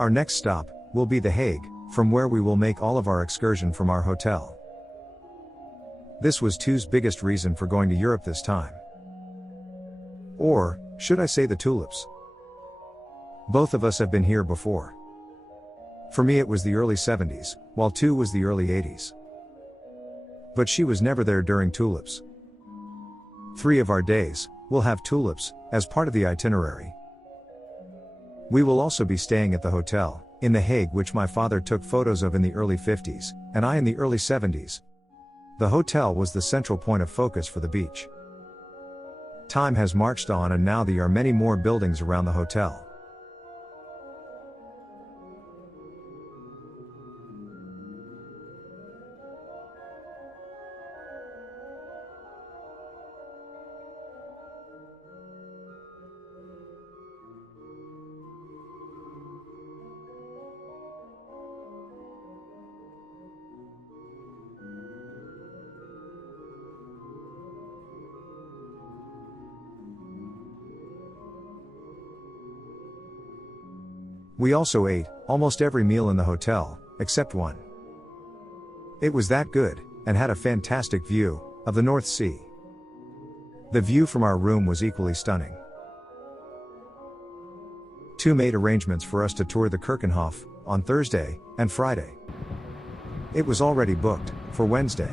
Our next stop will be The Hague, from where we will make all of our excursion from our hotel. This was Tu's biggest reason for going to Europe this time. Or, should I say the tulips? Both of us have been here before. For me it was the early 70s, while Tu was the early 80s. But she was never there during tulips. 3 of our days will have tulips as part of the itinerary. We will also be staying at the hotel in The Hague, which my father took photos of in the early 50s, and I in the early 70s. The hotel was the central point of focus for the beach. Time has marched on, and now there are many more buildings around the hotel. We also ate almost every meal in the hotel, except one. It was that good, and had a fantastic view of the North Sea. The view from our room was equally stunning. Tu made arrangements for us to tour the Keukenhof on Thursday and Friday. It was already booked for Wednesday.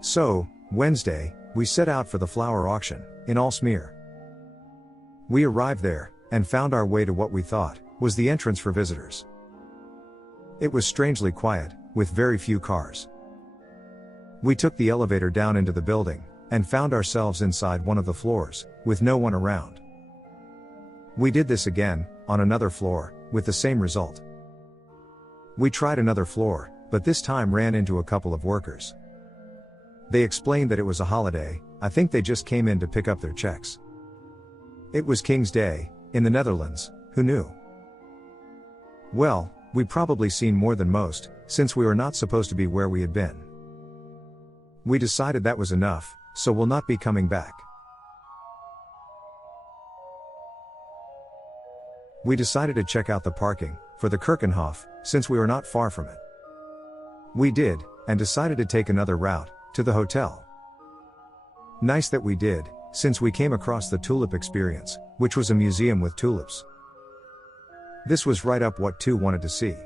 So, Wednesday, we set out for the flower auction in Aalsmeer. We arrived there and found our way to what we thought was the entrance for visitors. It was strangely quiet, with very few cars. We took the elevator down into the building and found ourselves inside one of the floors, with no one around. We did this again, on another floor, with the same result. We tried another floor, but this time ran into a couple of workers. They explained that it was a holiday. I think they just came in to pick up their checks. It was King's Day, in the Netherlands, who knew? Well, we probably seen more than most, since we were not supposed to be where we had been. We decided that was enough, so we'll not be coming back. We decided to check out the parking, for the Keukenhof, since we were not far from it. We did, and decided to take another route, to the hotel. Nice that we did, since we came across the tulip experience, which was a museum with tulips. This was right up what Tu wanted to see.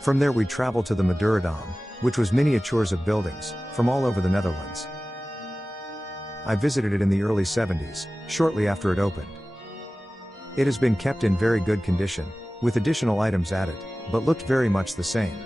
From there we traveled to the Madurodam, which was miniatures of buildings, from all over the Netherlands. I visited it in the early 70s, shortly after it opened. It has been kept in very good condition, with additional items added, but looked very much the same.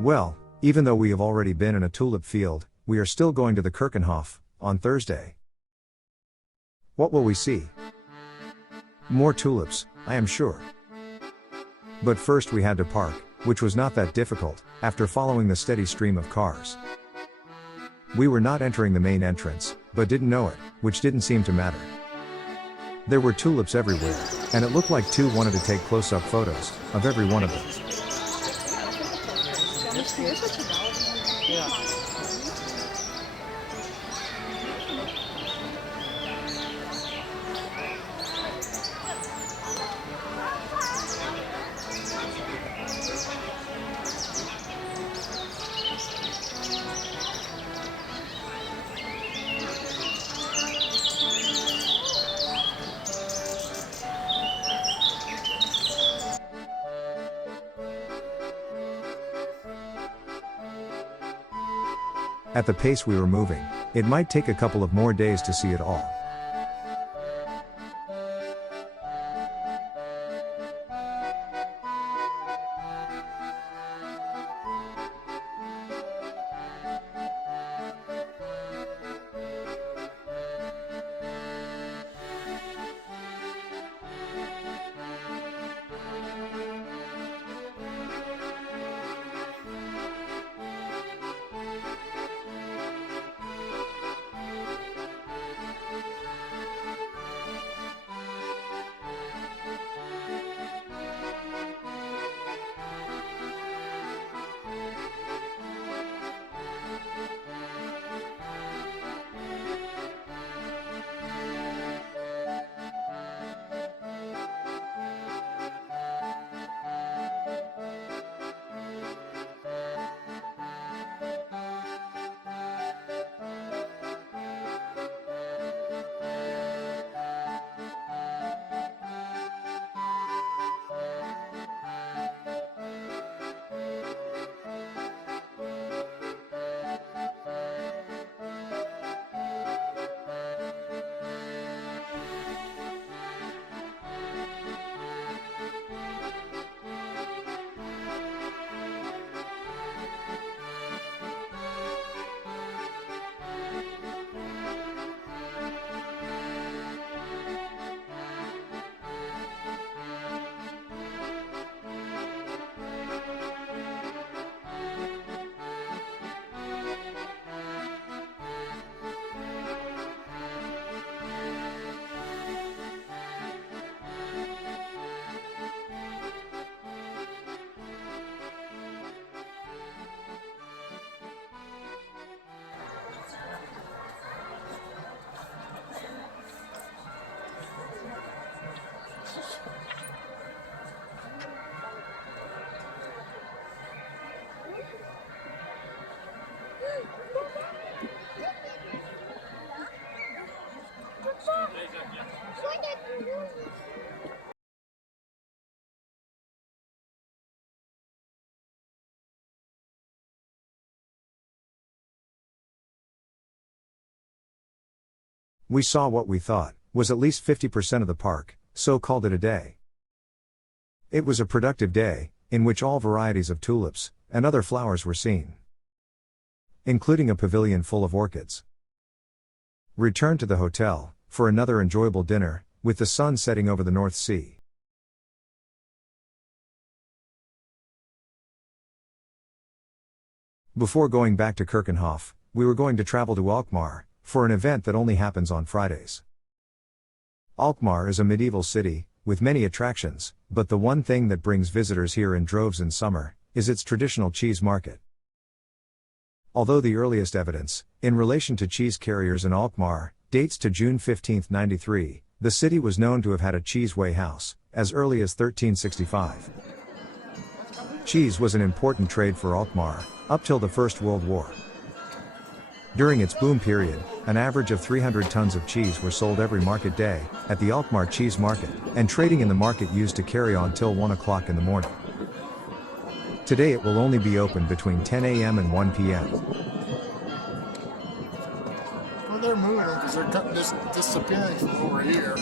Well, even though we have already been in a tulip field, we are still going to the Keukenhof, on Thursday. What will we see? More tulips, I am sure. But first we had to park, which was not that difficult, after following the steady stream of cars. We were not entering the main entrance, but didn't know it, which didn't seem to matter. There were tulips everywhere, and it looked like two wanted to take close-up photos of every one of them. At the pace we were moving, it might take a couple of more days to see it all. We saw what we thought was at least 50% of the park, so called it a day. It was a productive day, in which all varieties of tulips and other flowers were seen, including a pavilion full of orchids. Returned to the hotel for another enjoyable dinner, with the sun setting over the North Sea. Before going back to Keukenhof, we were going to travel to Aalsmeer for an event that only happens on Fridays. Aalsmeer is a medieval city with many attractions, but the one thing that brings visitors here in droves in summer is its traditional cheese market. Although the earliest evidence in relation to cheese carriers in Aalsmeer dates to June 15, 93, the city was known to have had a cheese weigh house as early as 1365. Cheese was an important trade for Aalsmeer up till the First World War. During its boom period, an average of 300 tons of cheese were sold every market day at the Aalsmeer cheese market, and trading in the market used to carry on till 1 o'clock in the morning. Today it will only be open between 10 a.m. and 1 p.m. Well, they're moving because they're cutting this disappearing from over here.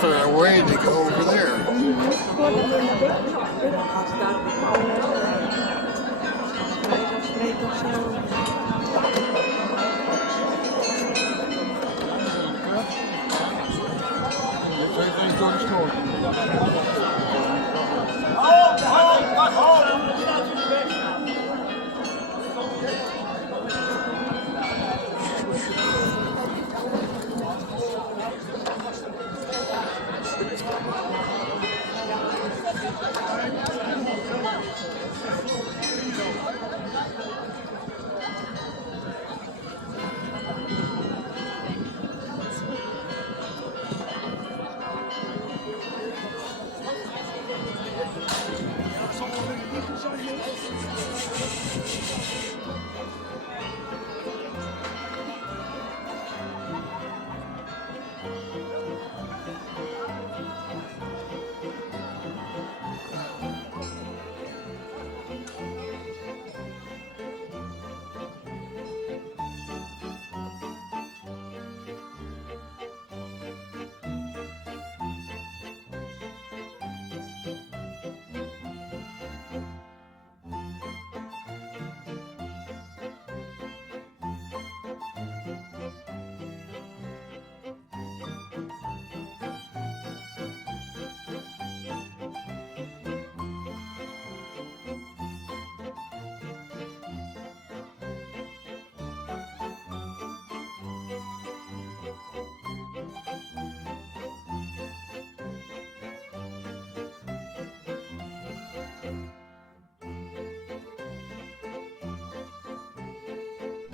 farther away to go over there. Everything's going slow.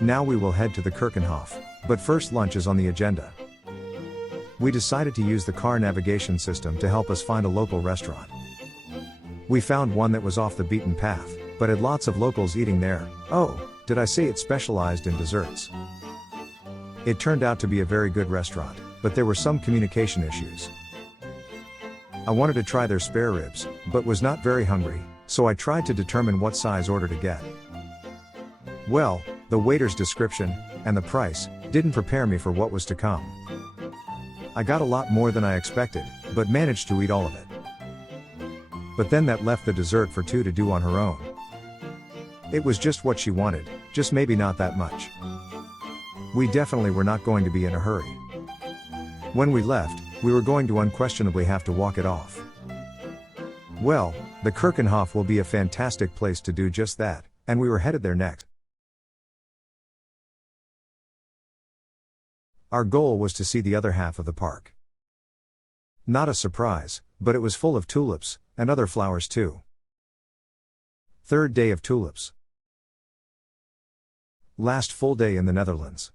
Now we will head to the Keukenhof, but first lunch is on the agenda. We decided to use the car navigation system to help us find a local restaurant. We found one that was off the beaten path, but had lots of locals eating there. Oh, did I say it specialized in desserts? It turned out to be a very good restaurant, but there were some communication issues. I wanted to try their spare ribs, but was not very hungry, so I tried to determine what size order to get. Well, the waiter's description, and the price, didn't prepare me for what was to come. I got a lot more than I expected, but managed to eat all of it. But then that left the dessert for two to do on her own. It was just what she wanted, just maybe not that much. We definitely were not going to be in a hurry. When we left, we were going to unquestionably have to walk it off. Well, the Keukenhof will be a fantastic place to do just that, and we were headed there next. Our goal was to see the other half of the park. Not a surprise, but it was full of tulips, and other flowers too. Third day of tulips. Last full day in the Netherlands.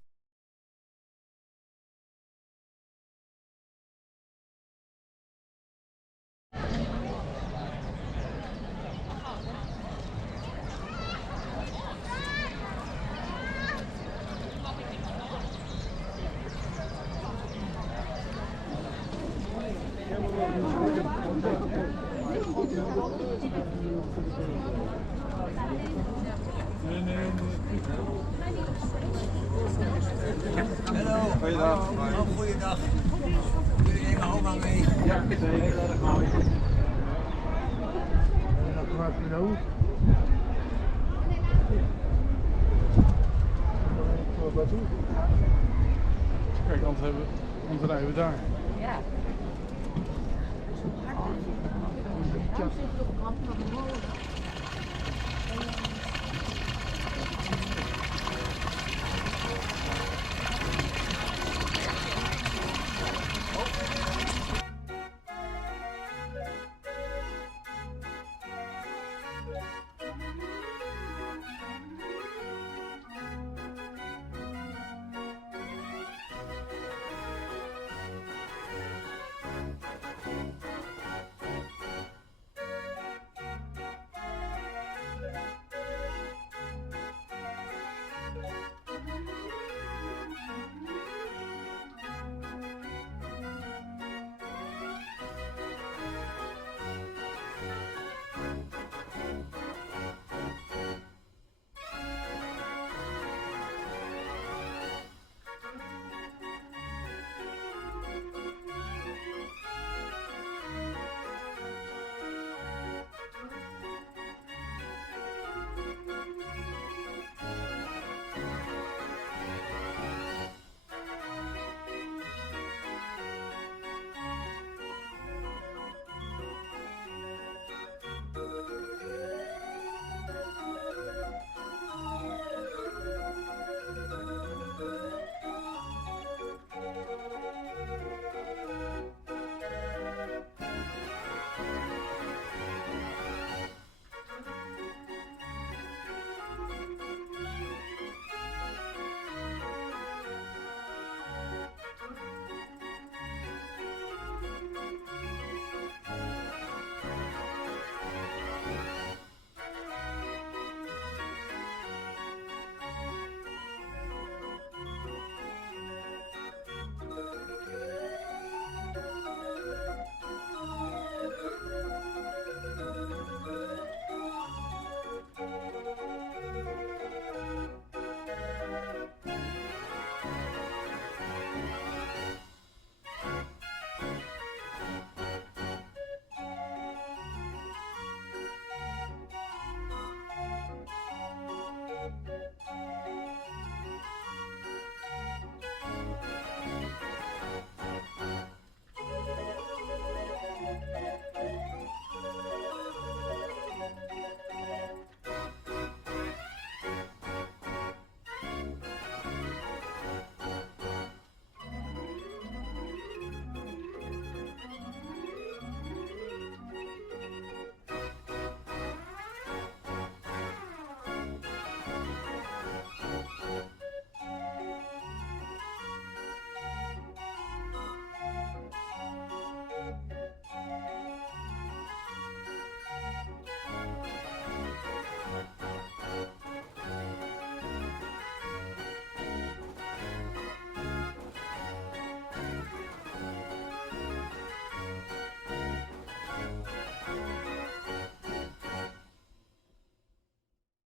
Hallo. Goeiedag. Oh, goeiedag. Jullie nemen oma mee? Ja, zeker. Dat mooi. En dat maakt je nou? Kijk, anders rijden we daar. Ja. Hartstikke.